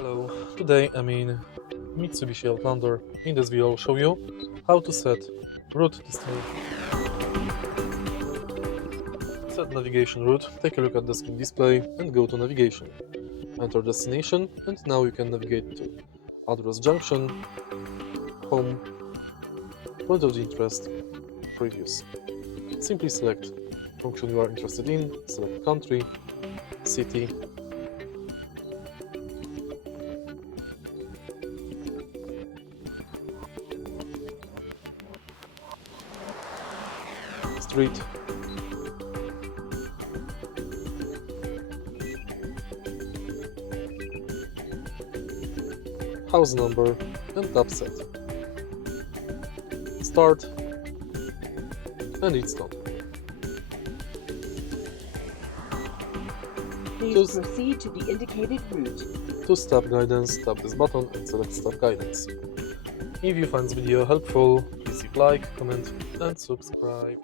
Hello, today I'm in Mitsubishi Outlander. In this video I'll show you how to set route destination. Set navigation route, take a look at the screen display and go to navigation. Enter destination and now you can navigate to address junction, home, point of interest, previous. Simply select function you are interested in, select country, city, street, house number and tap set. Start and it's done. Please proceed to the indicated route. To stop guidance, tap this button and select stop guidance. If you find this video helpful, please leave like, comment and subscribe.